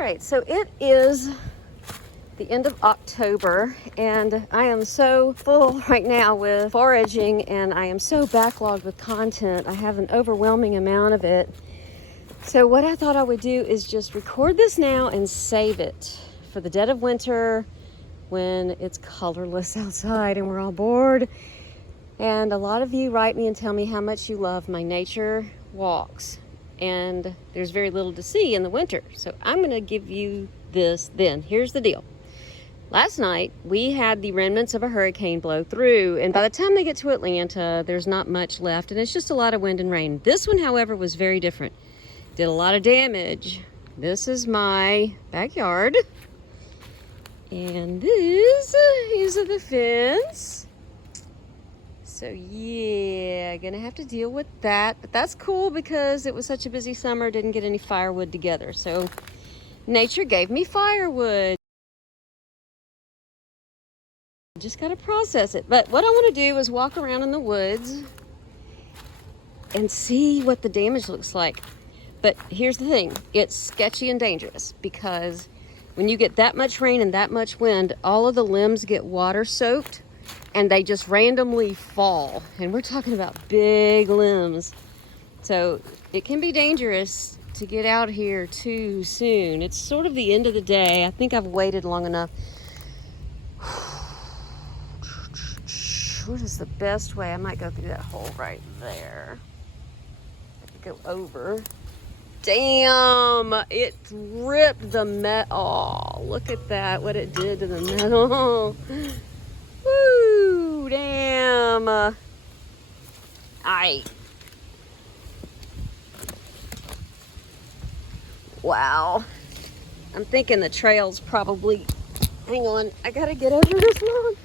right, so it is the end of October, and I am so full right now with foraging, and I am so backlogged with content. I have an overwhelming amount of it. So what I thought I would do is just record this now and save it for the dead of winter when it's colorless outside and we're all bored. And a lot of you write me and tell me how much you love my nature walks, and there's very little to see in the winter. So I'm going to give you this then. Here's the deal. Last night, we had the remnants of a hurricane blow through, and by the time they get to Atlanta, there's not much left, and it's just a lot of wind and rain. This one, however, was very different. Did a lot of damage. This is my backyard, and this is the fence. So yeah, gonna have to deal with that, but that's cool because it was such a busy summer, didn't get any firewood together. So nature gave me firewood. Just gotta process it. But what I want to do is walk around in the woods and see what the damage looks like. But here's the thing, it's sketchy and dangerous because when you get that much rain and that much wind, all of the limbs get water soaked and they just randomly fall. And we're talking about big limbs. So it can be dangerous to get out here too soon. It's sort of the end of the day. I think I've waited long enough. What is the best way? I might go through that hole right there. I could go over. Damn, it ripped the metal. Oh, look at that, what it did to the metal. Woo, damn. Wow. I'm thinking the trail's probably, hang on, I gotta get over this log.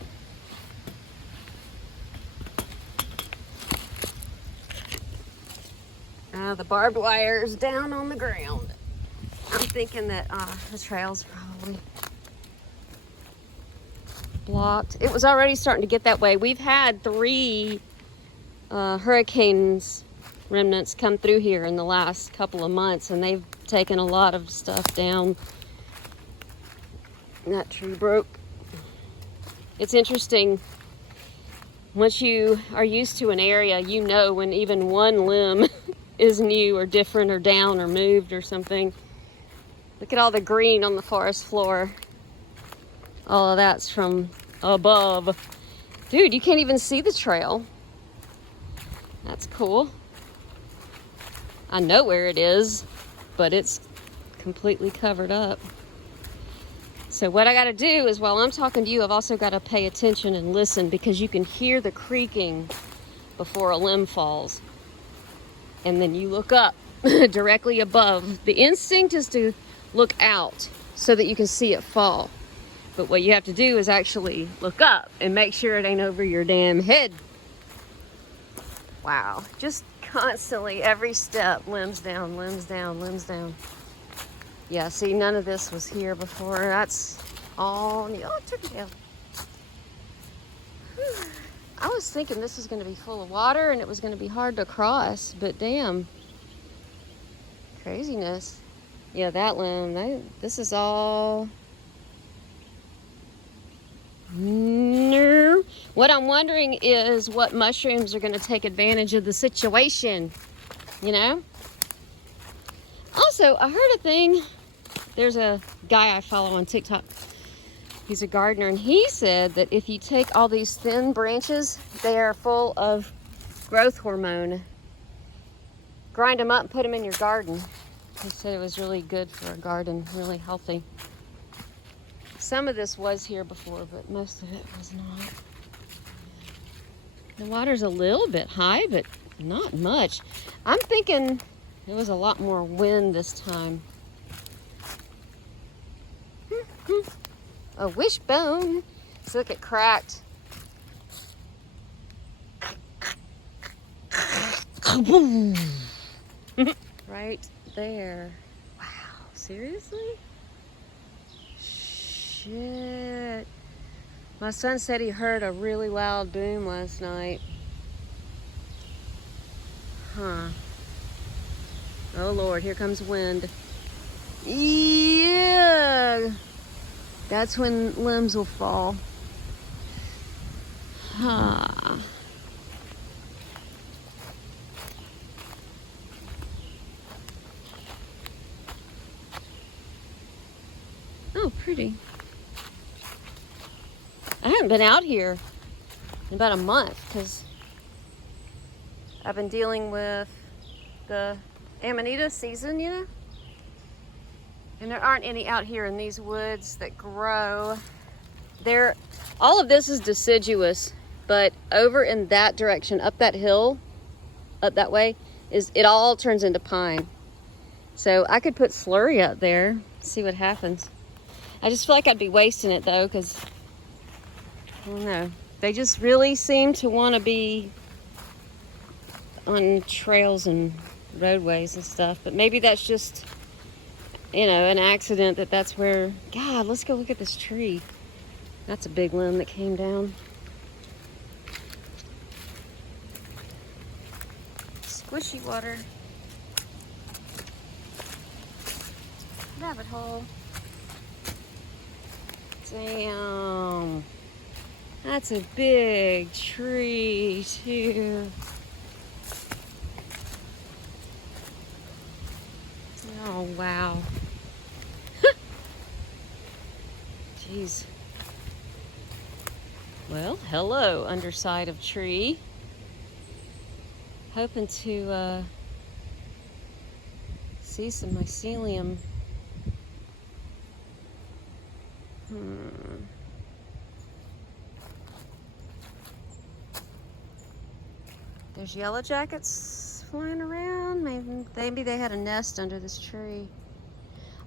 The barbed wire is down on the ground. I'm thinking that the trail's probably blocked. It was already starting to get that way. We've had 3 hurricanes remnants come through here in the last couple of months, and they've taken a lot of stuff down. That tree broke. It's interesting. Once you are used to an area, you know when even one limb is new or different or down or moved or something. Look at all the green on the forest floor. All of that's from above. Dude, you can't even see the trail. That's cool. I know where it is, but it's completely covered up. So what I gotta do is, while I'm talking to you, I've also gotta pay attention and listen, because you can hear the creaking before a limb falls. And then you look up directly above. The instinct is to look out so that you can see it fall. But what you have to do is actually look up and make sure it ain't over your damn head. Wow, just constantly, every step, limbs down, limbs down, limbs down. Yeah, see, none of this was here before. That's all, oh, it took me down. I was thinking this was going to be full of water and it was going to be hard to cross, but damn. Craziness. Yeah, that limb, this is all... No. What I'm wondering is what mushrooms are going to take advantage of the situation, you know? Also, I heard a thing. There's a guy I follow on TikTok. He's a gardener, and he said that if you take all these thin branches, they are full of growth hormone. Grind them up and put them in your garden. He said it was really good for a garden, really healthy. Some of this was here before, but most of it was not. The water's a little bit high, but not much. I'm thinking there was a lot more wind this time. A wishbone. So look, it cracked. Right there. Wow, seriously? Shit. My son said he heard a really loud boom last night. Huh. Oh Lord, here comes wind. Yeah. That's when limbs will fall. Huh. Oh, pretty. I haven't been out here in about a month because I've been dealing with the Amanita season, you know? And there aren't any out here in these woods that grow. All of this is deciduous, but over in that direction, up that hill, up that way, it all turns into pine. So I could put slurry up there, see what happens. I just feel like I'd be wasting it though, because I don't know. They just really seem to want to be on trails and roadways and stuff, but maybe that's just, you know, an accident that's where. God, let's go look at this tree. That's a big limb that came down. Squishy water. Rabbit hole. Damn. That's a big tree too. Oh, wow. Jeez. Well, hello, underside of tree. Hoping to see some mycelium. There's yellow jackets flying around. Maybe they had a nest under this tree.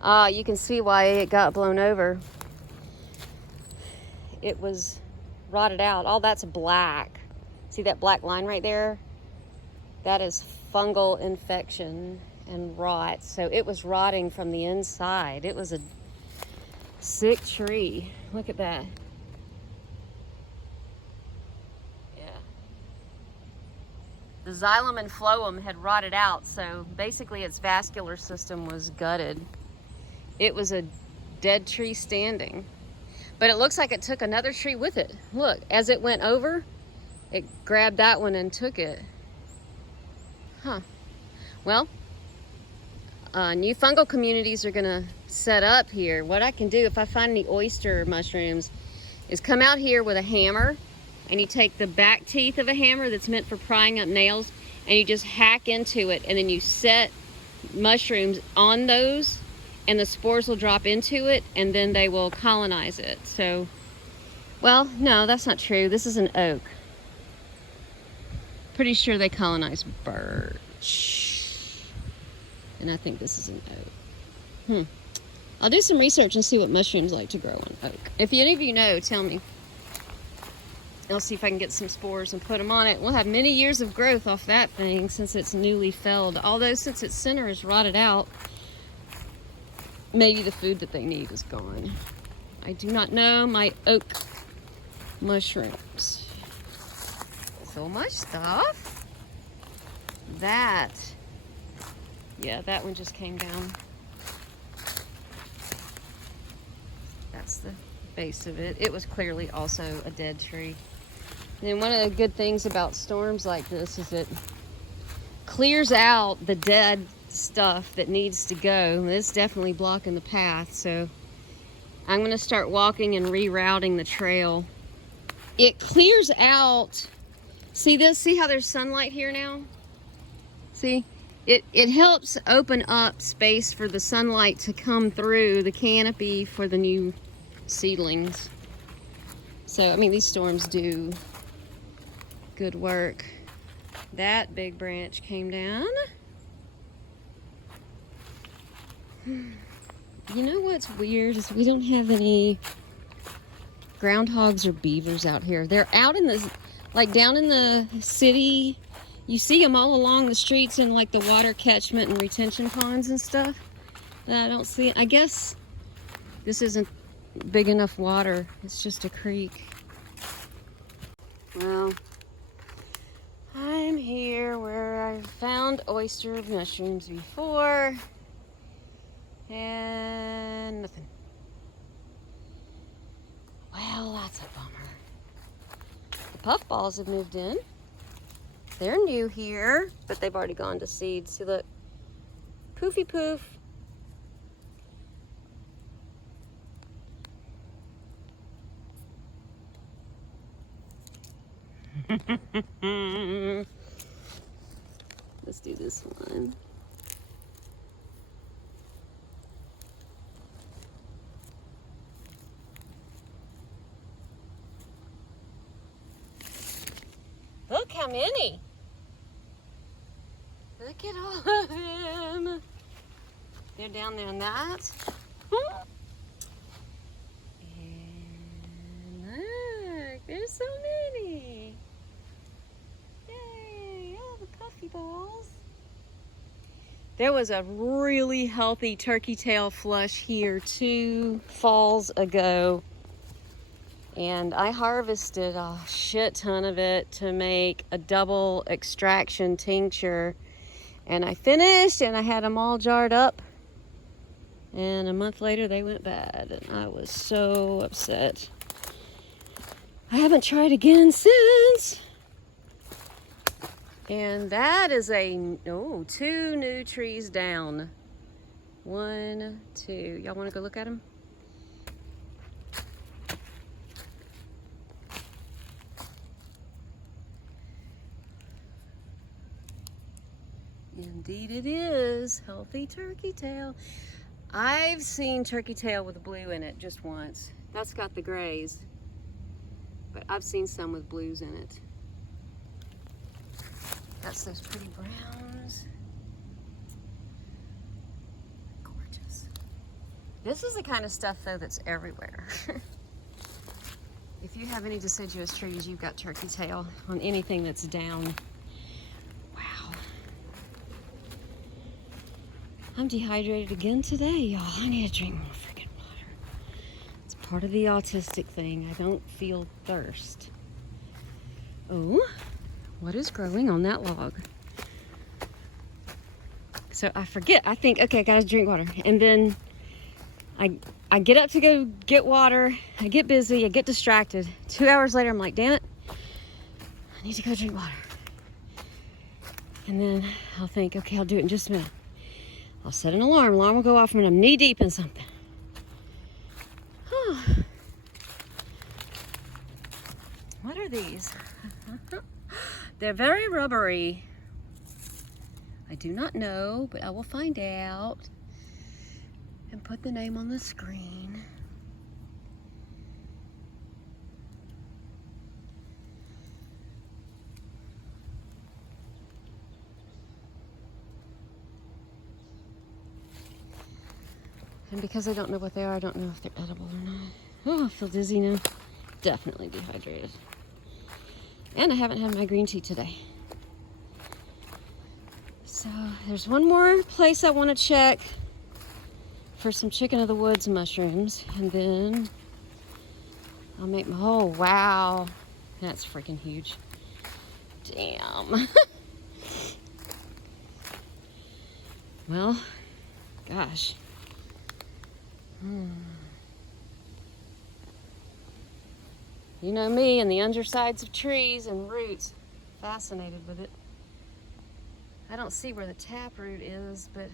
You can see why it got blown over. It was rotted out. All that's black. See that black line right there? That is fungal infection and rot. So it was rotting from the inside. It was a sick tree. Look at that. Yeah. The xylem and phloem had rotted out, so basically its vascular system was gutted. It was a dead tree standing. But it looks like it took another tree with it. Look, as it went over, it grabbed that one and took it. Huh. Well, new fungal communities are gonna set up here. What I can do if I find any oyster mushrooms is come out here with a hammer, and you take the back teeth of a hammer that's meant for prying up nails, and you just hack into it, and then you set mushrooms on those, and the spores will drop into it, and then they will colonize it. So, well, no, that's not true. This is an oak. Pretty sure they colonize birch. And I think this is an oak. I'll do some research and see what mushrooms like to grow on oak. If any of you know, tell me. I'll see if I can get some spores and put them on it. We'll have many years of growth off that thing since it's newly felled. Although since its center is rotted out, maybe the food that they need is gone. I do not know my oak mushrooms. So much stuff. Yeah, that one just came down. That's the base of it. It was clearly also a dead tree. And one of the good things about storms like this is it clears out the dead stuff that needs to go. It's definitely blocking the path, so I'm going to start walking and rerouting the trail. It clears out. See this? See how there's sunlight here now? See? It helps open up space for the sunlight to come through the canopy for the new seedlings. So, I mean, these storms do good work. That big branch came down. You know what's weird is we don't have any groundhogs or beavers out here. They're out in the, like down in the city. You see them all along the streets in like the water catchment and retention ponds and stuff. I don't see, I guess this isn't big enough water. It's just a creek. Well, I'm here where I've found oyster mushrooms before. And nothing. puffballs have moved in. They're new here, but they've already gone to seed. See, look. Poofy poof. Let's do this one. Look how many. Look at all of them. They're down there in that. And look, there's so many. Yay, all the puffy balls. There was a really healthy turkey tail flush here 2 falls ago. And I harvested a shit ton of it to make a double extraction tincture. And I finished and I had them all jarred up. And a month later they went bad. And I was so upset. I haven't tried again since. And that is 2 new trees down. 1, 2. Y'all want to go look at them? Indeed it is. Healthy turkey tail. I've seen turkey tail with blue in it just once. That's got the grays. But I've seen some with blues in it. That's those pretty browns. Gorgeous. This is the kind of stuff though that's everywhere. If you have any deciduous trees, you've got turkey tail on anything that's down. I'm dehydrated again today, y'all. I need to drink more freaking water. It's part of the autistic thing. I don't feel thirst. Oh, what is growing on that log? So I forget. I think, okay, I gotta drink water. And then I get up to go get water. I get busy. I get distracted. 2 hours later, I'm like, damn it. I need to go drink water. And then I'll think, okay, I'll do it in just a minute. I'll set an alarm. Alarm will go off when I'm knee deep in something. What are these? They're very rubbery. I do not know, but I will find out and put the name on the screen. And because I don't know what they are, I don't know if they're edible or not. Oh, I feel dizzy now. Definitely dehydrated. And I haven't had my green tea today. So there's one more place I want to check for some chicken of the woods mushrooms. And then I'll make my whole, wow. That's freaking huge. Damn. Well, gosh. You know me and the undersides of trees and roots. Fascinated with it. I don't see where the taproot is, but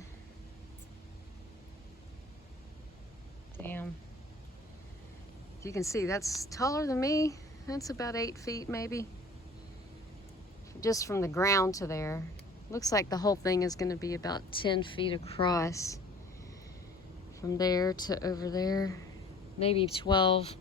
damn. You can see that's taller than me. That's about 8 feet maybe. Just from the ground to there. Looks like the whole thing is going to be about 10 feet across. From there to over there, maybe 12.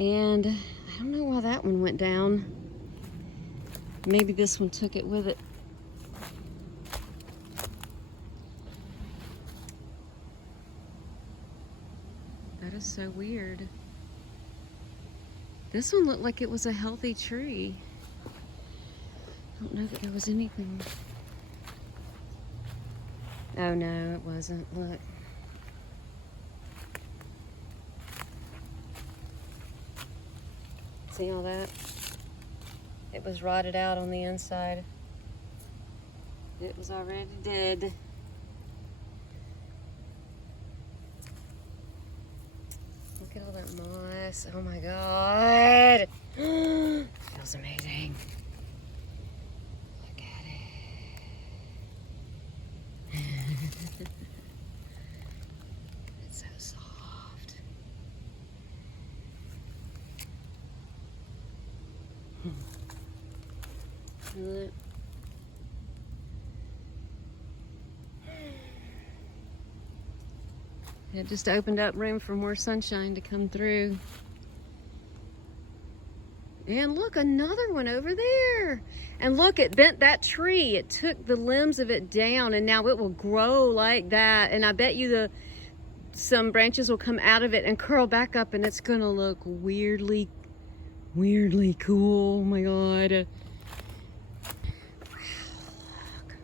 And I don't know why that one went down. Maybe this one took it with it. That is so weird. This one looked like it was a healthy tree. I don't know that there was anything. Oh no, it wasn't. Look. See all that? It was rotted out on the inside. It was already dead. Look at all that moss. Oh my God. Feels amazing. Look at it. It's so soft. Look. It just opened up room for more sunshine to come through. And look, another one over there. And look, it bent that tree. It took the limbs of it down, and now it will grow like that. And I bet you some branches will come out of it and curl back up, and it's gonna look weirdly cool. Oh my God. Wow, look.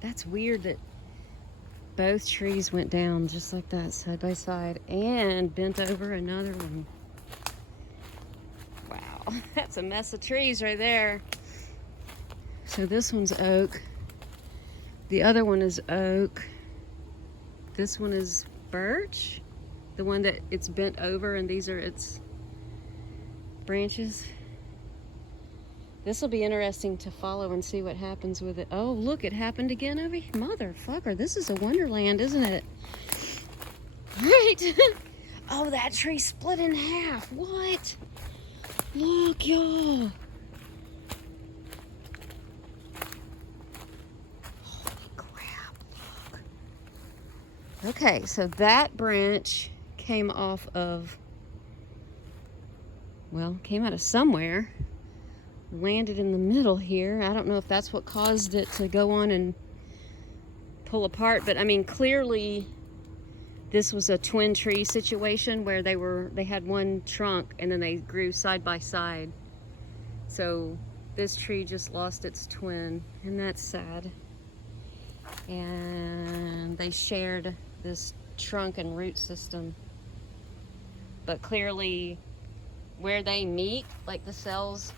That's weird that both trees went down just like that, side by side, and bent over another one. Wow, that's a mess of trees right there. So this one's oak. The other one is oak. This one is birch. The one that it's bent over, and these are its branches. This will be interesting to follow and see what happens with it. Oh, look, it happened again over here. Motherfucker, this is a wonderland, isn't it? Right? Oh, that tree split in half. What? Look, y'all. Holy crap, look. Okay, so that branch came off of, well, came out of somewhere. Landed in the middle here. I don't know if that's what caused it to go on and pull apart, but I mean, clearly this was a twin tree situation where they had one trunk and then they grew side by side. So this tree just lost its twin, and that's sad. And they shared this trunk and root system, but clearly where they meet, like the cells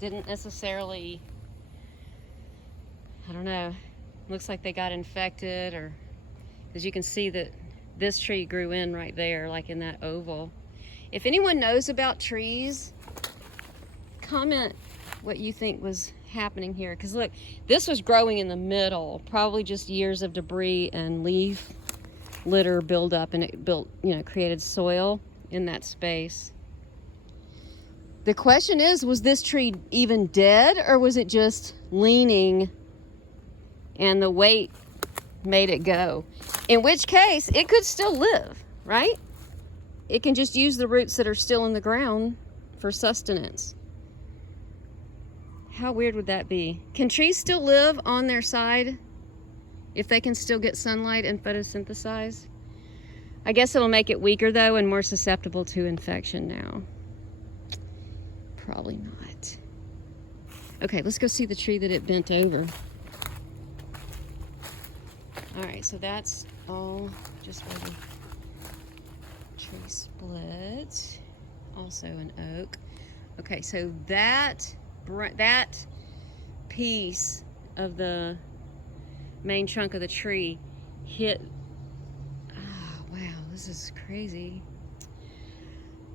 didn't necessarily, I don't know, looks like they got infected, or, as you can see that this tree grew in right there, like in that oval. If anyone knows about trees, comment what you think was happening here. Because look, this was growing in the middle, probably just years of debris and leaf litter buildup, and it built, created soil in that space. The question is, was this tree even dead, or was it just leaning and the weight made it go? In which case, it could still live, right? It can just use the roots that are still in the ground for sustenance. How weird would that be? Can trees still live on their side if they can still get sunlight and photosynthesize? I guess it'll make it weaker, though, and more susceptible to infection now. Probably not. Okay, let's go see the tree that it bent over. All right, so that's all just where the tree split. Also an oak. Okay, so that piece of the main trunk of the tree hit. Oh, wow, this is crazy.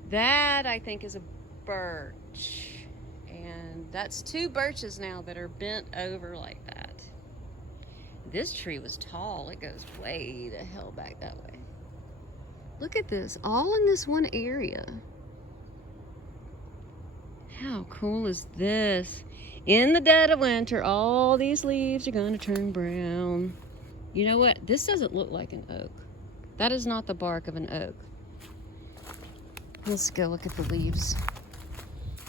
That, I think, is a birch. And that's two birches now that are bent over like that. This tree was tall. It goes way the hell back that way. Look at this, all in this one area. How cool is this? In the dead of winter, all these leaves are gonna turn brown. You know what? This doesn't look like an oak. That is not the bark of an oak. Let's go look at the leaves.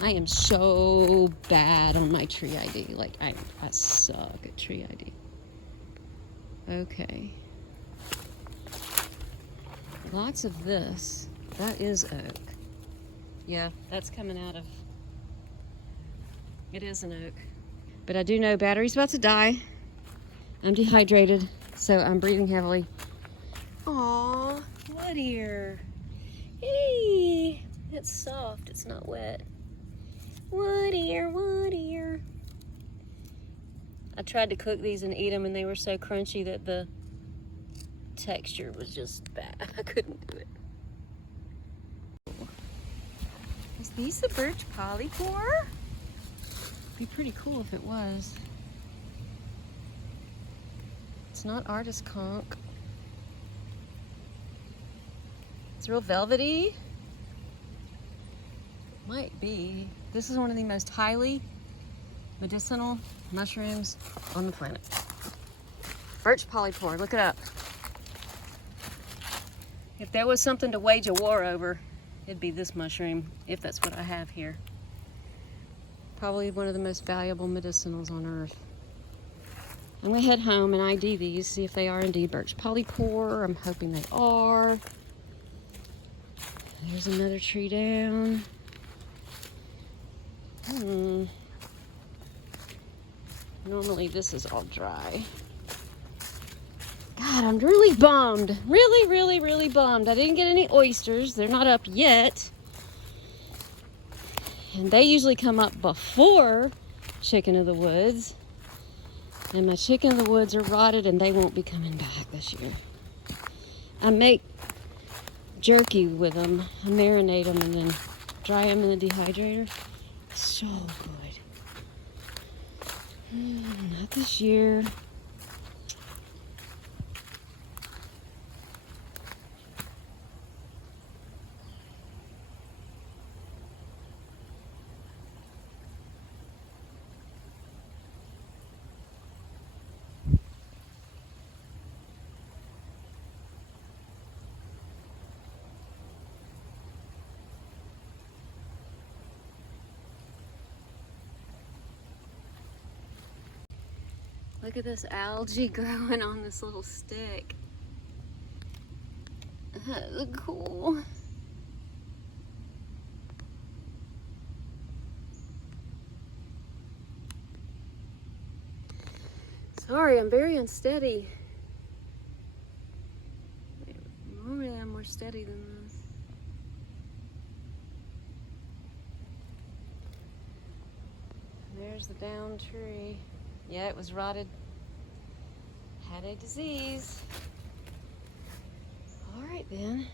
I am so bad on my tree ID. Like, I suck at tree ID. Okay. Lots of this. That is oak. Yeah, that's coming out of... It is an oak. But I do know battery's about to die. I'm dehydrated, so I'm breathing heavily. Aw, wood ear. Hey, it's soft, it's not wet. Wood ear, wood ear. I tried to cook these and eat them, and they were so crunchy that the texture was just bad. I couldn't do it. Is these the birch polypore? Be pretty cool if it was. It's not artist conch. It's real velvety. Might be. This is one of the most highly medicinal mushrooms on the planet. Birch polypore, look it up. If there was something to wage a war over, it'd be this mushroom, if that's what I have here. Probably one of the most valuable medicinals on earth. I'm gonna head home and ID these, see if they are indeed birch polypore. I'm hoping they are. There's another tree down. Normally this is all dry. God, I'm really bummed. Really bummed. I didn't get any oysters. They're not up yet. And they usually come up before chicken of the woods. And my chicken of the woods are rotted and they won't be coming back this year. I make jerky with them. I marinate them and then dry them in the dehydrator. So good. Not this year. Look at this algae growing on this little stick. That's cool. Sorry, I'm very unsteady. Normally I'm more steady than this. And there's the downed tree. Yeah, it was rotted. Had a disease. All right then.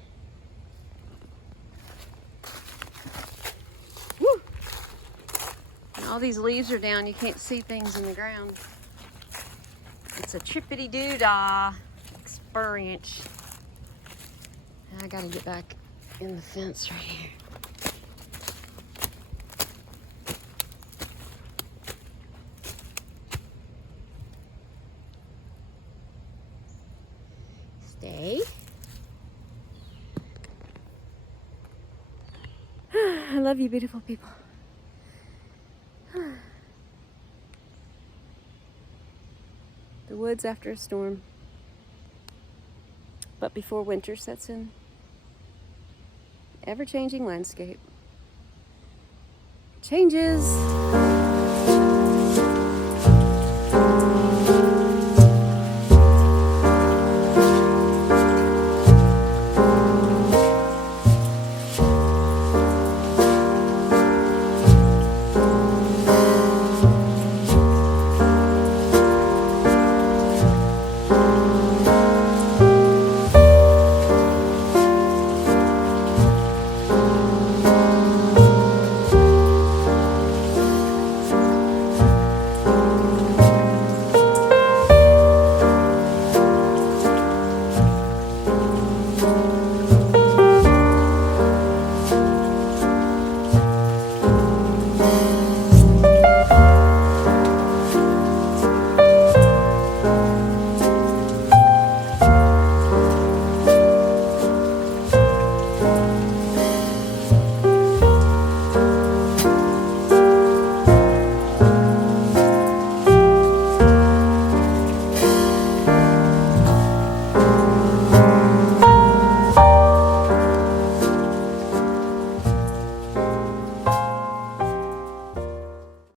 Woo! And all these leaves are down. You can't see things in the ground. It's a trippity-doo-dah experience. I gotta get back in the fence right here. Stay. I love you, beautiful people. The woods after a storm. But before winter sets in. Ever-changing landscape. Changes.